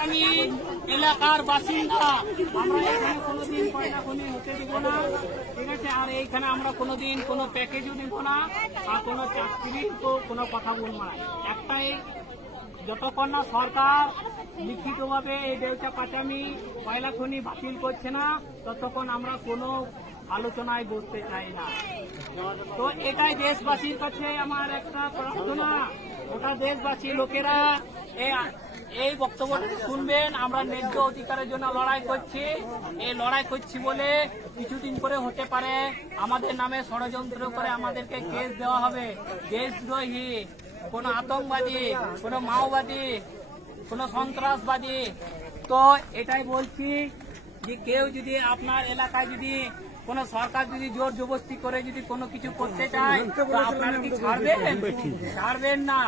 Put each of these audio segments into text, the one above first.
পাচামি এলাকার বাসিন্দা আমরা এখানে কোনোদিন কয়লা খনি হতে দিব না, ঠিক আছে। আর এইখানে আমরা কোনোদিন কোনো প্যাকেজও দিব না আর কোনো চাকরির তো কোনো কথা বলবো না। একটাই, যতক্ষণ না সরকার লিখিতভাবে এই দেউচা পাচামি কয়লা খনি বাতিল করছে না, ততক্ষণ আমরা কোনো আলোচনায় বসতে চাই না। তো এটাই দেশবাসীর কাছে আমার একটা প্রার্থনা, ওটা দেশবাসী লোকেরা এই বক্তব্যটা শুনবেন। আমরা ন্যায্য অধিকারের জন্য লড়াই করছি, এই লড়াই করছি বলে কিছুদিন করে হতে পারে আমাদের নামে ষড়যন্ত্র করে আমাদেরকে কেস দেওয়া হবে, দেশদ্রোহী, কোন আতঙ্কবাদী, কোন মাওবাদী, কোন সন্ত্রাসবাদী। তো এটাই বলছি যে কেউ যদি আপনার এলাকায় যদি কোন সরকার যদি জোর জবরদস্তি করে যদি কোনো কিছু করতে চায় তো আপনারা কি ছাড়বেন না।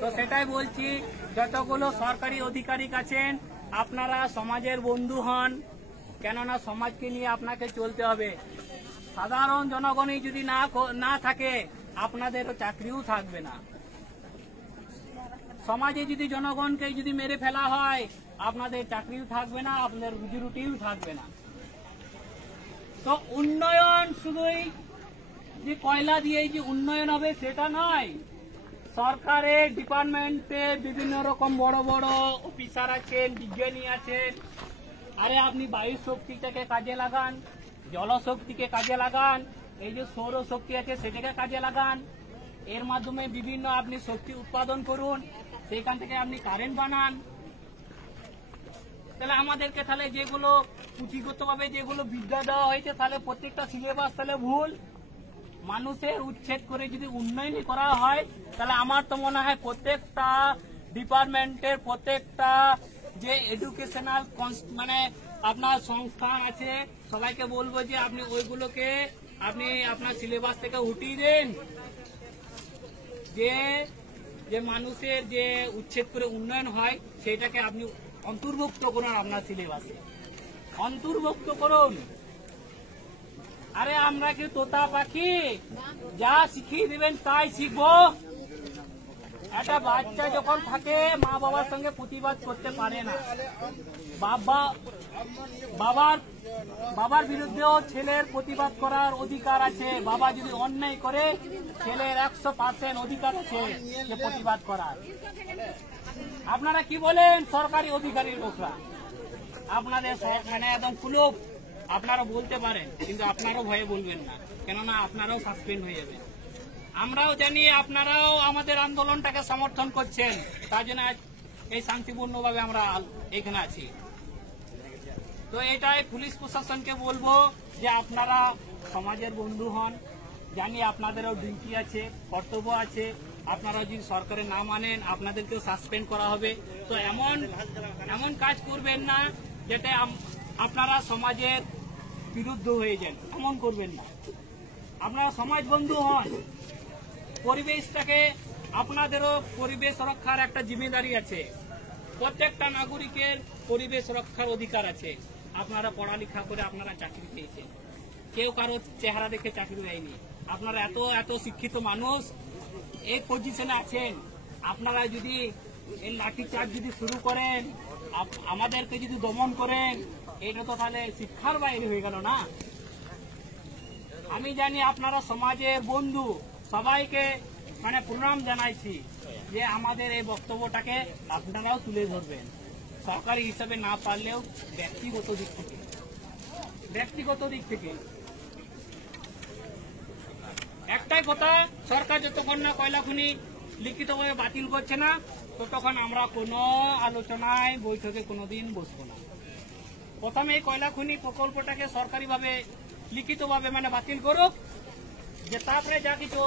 তো সেটাই বলছি, যতগুলো সরকারি আধিকারিক আছেন আপনারা সমাজের বন্ধু হন, কেননা সমাজকে নিয়ে আপনাকে চলতে হবে। সাধারণ জনগণই যদি না থাকে আপনাদেরও চাকরিও থাকবে না। সমাজে যদি জনগণকে যদি মেরে ফেলা হয় আপনাদের চাকরিও থাকবে না, আপনাদের রুজি রুটিও থাকবে না। তো উন্নয়ন শুধুই যে কয়লা দিয়ে যে উন্নয়ন হবে সেটা নয়, সরকারের ডিপার্টমেন্টে বিভিন্ন রকম বড় বড় অফিসার আছেন, বিজ্ঞানী আছেন। আরে আপনি বায়ু শক্তিটাকে কাজে লাগান, জলশক্তিকে কাজে লাগান, এই যে সৌর শক্তি আছে সেটাকে কাজে লাগান। এর মাধ্যমে বিভিন্ন আপনি শক্তি উৎপাদন করুন, সেখান থেকে আপনি কারেন্ট বানান। তাহলে আমাদেরকে তাহলে যেগুলো পুঁথিগতভাবে যেগুলো বিদ্যা দেওয়া হয়েছে তাহলে প্রত্যেকটা সিলেবাস তাহলে ভুল। মানুষের উচ্ছেদ করে যদি উন্নয়ন করা হয় তাহলে আমার তো মনে হয় প্রত্যেকটা ডিপার্টমেন্টের প্রত্যেকটা যে এডুকেশনাল মানে আপনার সংস্থান আছে সবাইকে বলবো যে আপনি ওইগুলোকে আপনি আপনার সিলেবাস থেকে উঠিয়ে দেন, যে মানুষের যে উচ্ছেদ করে উন্নয়ন হয় সেটাকে আপনি অন্তর্ভুক্ত করুন, আপনার সিলেবাসে অন্তর্ভুক্ত করুন। আরে আমরা কি তোতা পাখি, যা শিখিয়ে দেবেন তাই শিখবো? একটা বাচ্চা যখন থাকে মা বাবার সঙ্গে প্রতিবাদ করতে পারে না, বাবার বিরুদ্ধেও ছেলের প্রতিবাদ করার অধিকার আছে। বাবা যদি অন্যায় করে ছেলের 100% অধিকার আছে যে প্রতিবাদ করার। আপনারা কি বলেন সরকারি অধিকারী লোকরা? আপনাদের মানে একদম কুলুপ, আপনারা বলতে পারেন কিন্তু আপনারাও ভয়ে বলবেন না, কেননা আপনারাও সাসপেন্ড হয়ে যাবেন। আমরাও জানি আপনারাও আমাদের আন্দোলনটাকে সমর্থন করছেন, তার জন্য এই শান্তিপূর্ণভাবে আমরা এখানে আছি। তো এটাই পুলিশ প্রশাসনকে বলবো যে আপনারা সমাজের বন্ধু হন, জানি আপনাদেরও ডিউটি আছে, কর্তব্য আছে। আপনারা যদি সরকারের না মানেন আপনাদেরকেও সাসপেন্ড করা হবে। তো এমন কাজ করবেন না যেটা আপনারা সমাজের বিরুদ্ধ হয়ে যান, এমন করবেন না। আপনারা সমাজ বন্ধু হন, পরিবেশটাকে আপনাদেরও পরিবেশ রক্ষার একটা জিম্মেদারি আছে। প্রত্যেকটা নাগরিকের পরিবেশ রক্ষার অধিকার আছে। আপনারা পড়ালেখা করে আপনারা চাকরি পেয়েছেন, কেউ কারো চেহারা দেখে চাকরি দেয়নি। আপনারা এত শিক্ষিত মানুষ এই পজিশনে আছেন, আপনারা যদি এই লাঠিচার্জ যদি শুরু করেন, আমাদেরকে যদি দমন করেন, এটা তো তাহলে শিক্ষার বাইরে হয়ে গেল না। আমি জানি আপনারা সমাজের বন্ধু, সবাইকে মানে প্রণাম জানাইছি যে আমাদের এই বক্তব্যটাকে আপনারাও তুলে ধরবেন, সরকারি হিসাবে না পারলেও ব্যক্তিগত দিক থেকে। একটাই কথা, সরকার যতক্ষণ না কয়লা খনি লিখিতভাবে বাতিল করছে না ততক্ষণ আমরা কোনো আলোচনায় বৈঠকে কোনোদিন বসবো না। প্রথমে এই কয়লা খনি প্রকল্পটাকে সরকারিভাবে লিখিতভাবে মানে বাতিল করুক, যে তারপরে যা কিছু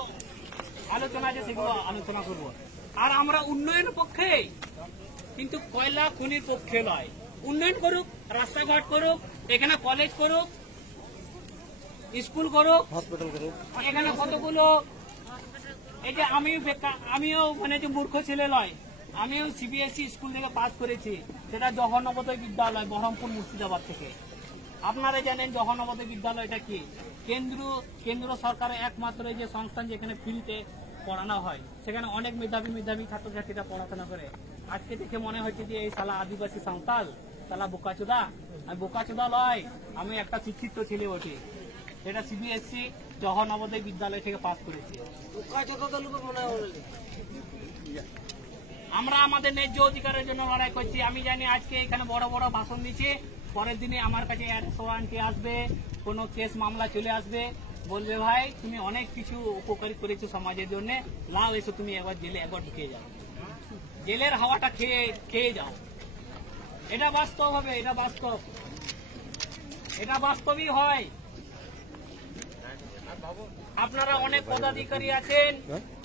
আলোচনা আছে সেগুলো আলোচনা করব। আর আমরা উন্নয়নের পক্ষে, কিন্তু কয়লা খনির পক্ষে নয়। উন্নয়ন করুক, রাস্তাঘাট করুক, এখানে কলেজ করুক, স্কুল করুক, হসপিটাল করুক। এখানে কতগুলো, এই যে আমিও মানে যে মূর্খ ছেলে নয়, আমিও সিবিএসই স্কুল থেকে পাস করেছি, সেটা জগন্নবোদয় বিদ্যালয় বহরমপুর মুর্শিদাবাদ থেকে। আপনারা জানেন জগন্নবোদয় বিদ্যালয়টা কি? কেন্দ্র সরকারের একমাত্র যে সংস্থান যেখানে ফ্রিতে পড়ানো হয়, সেখানে অনেক মেধাবী ছাত্রছাত্রীরা পড়াশোনা করে। আজকে দেখে মনে হচ্ছে যে এই শালা আদিবাসী সাঁওতাল, শালা বোকাচোদা। আমি বোকাচোদা লয়, আমি একটা শিক্ষিত ছেলে বটে, এটা সিবিএসসি জওহর নবোদয় বিদ্যালয় থেকে পাস করেছি। আমরা আমাদের ন্যায্য অধিকারের জন্য লড়াই করছি। আমি জানি আজকে এখানে বড় বড় ভাষণ দিচ্ছে, পরের দিনে আমার কাছে অ্যারেস্ট আসবে, কোনো কেস মামলা চলে আসবে, বলবে ভাই তুমি অনেক কিছু উপকারী করেছো সমাজের জন্য, লাও এসো তুমি একবার জেলে একবার ঢুকে যাও, জেলের হাওয়াটা খেয়ে যাও। এটা বাস্তব হবে, এটা বাস্তব, এটা বাস্তবই হয়। আপনারা অনেক পদাধিকারী আছেন,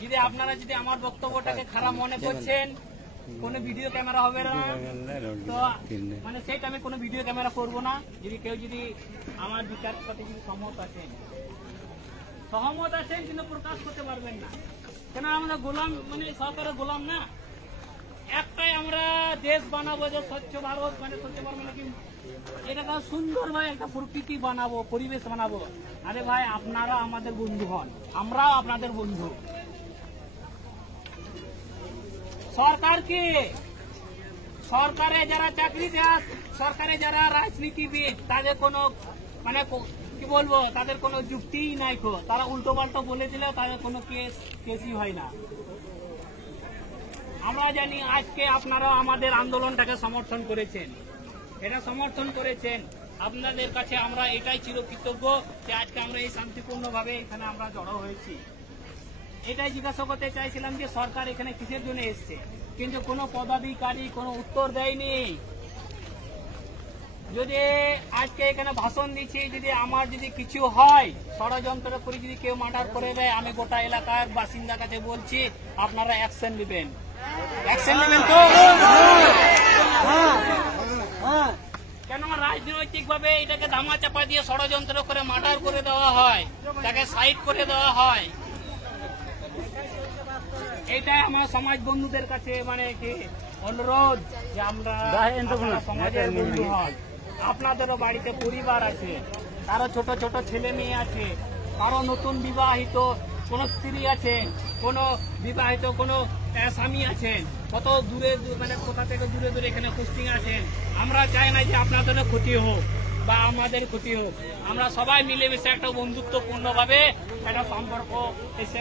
যদি আপনারা যদি আমার বক্তব্যটাকে খারাপ মনে করছেন, কোনো ভিডিও ক্যামেরা হবে না, তো মানে সেইটা আমি কোনো ভিডিও ক্যামেরা করবো না। যদি কেউ যদি আমার বিচারের সাথে যদি সহমত আছেন কিন্তু প্রকাশ করতে পারবেন না, কেন আমরা গোলাম, মানে সরকারের গোলাম না। একটাই আমরা দেশ বানাবো, যে স্বচ্ছ ভারত, মানে স্বচ্ছ ভারত মানে কি, এটা সুন্দর ভাই একটা প্রকৃতি বানাবো, পরিবেশ বানাবো। আরে ভাই আপনারা আমাদের বন্ধু হন, আমরাও আপনাদের বন্ধু। সরকারকে, সরকারে যারা চাকরিদার, সরকারে যারা রাজনীতিবিদ, তাদের কোনো মানে কি বলবো, তাদের কোনো যুক্তিই নাই, তারা উল্টো পাল্টো বলে দিলেও তাদের কোনো কেসই হয় না। আমরা জানি আজকে আপনারা আমাদের আন্দোলনটাকে সমর্থন করেছেন, এটা সমর্থন করেছেন। আপনাদের কাছে আমরা এটাই চিরকৃতজ্ঞ যে আজকে আমরা এই শান্তিপূর্ণভাবে এখানে আমরা জড়ো হয়েছি। এটাই জিজ্ঞাসা করতে চাইছিলাম যে সরকার এখানে কিসের জন্য এসছে, কিন্তু কোনো পদাধিকারী কোনো উত্তর দেয়নি। যদি আজকে এখানে ভাষণ দিচ্ছি, যদি আমার যদি কিছু হয়, ষড়যন্ত্র করে যদি কেউ মার্ডার করে দেয়, আমি গোটা এলাকার বাসিন্দার কাছে বলছি আপনারা অ্যাকশন নেবেন, অ্যাকশন নেবেন তো। কেন রাজনৈতিক ভাবে এটাকে ধামা চাপা দিয়ে ষড়যন্ত্র করে মার্ডার করে দেওয়া হয়, তাকে সাইড করে দেওয়া হয়। এইটাই আমার সমাজ বন্ধুদের কাছে মানে কি অনুরোধ যে আমরা সমাজের বন্ধু হন। আপনাদেরও বাড়িতে পরিবার আছে, কারো ছোট ছোট ছেলে মেয়ে আছে, কারো নতুন বিবাহিত কোন স্ত্রী আছে, কোন বিবাহিত কোন স্বামী আছেন, কত দূরে মানে কোথা থেকে দূরে দূরে এখানে পোস্টিং আছেন। আমরা চাই না যে আপনাদেরও ক্ষতি হোক বা আমাদের ক্ষতি হোক। আমরা সবাই মিলেমিশে একটা বন্ধুত্বপূর্ণ ভাবে একটা সম্পর্ক এসে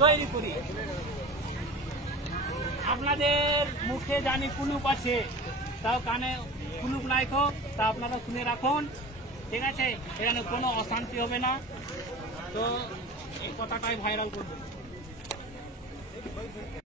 তৈরি করি। আপনাদের মুখে জানি কুলুপ আছে, তাও কানে কুলুপ নাই খো, তা আপনারা শুনে রাখুন, ঠিক আছে? এখানে কোনো অশান্তি হবে না, তো এই কথাটাই ভাইরাল করবেন।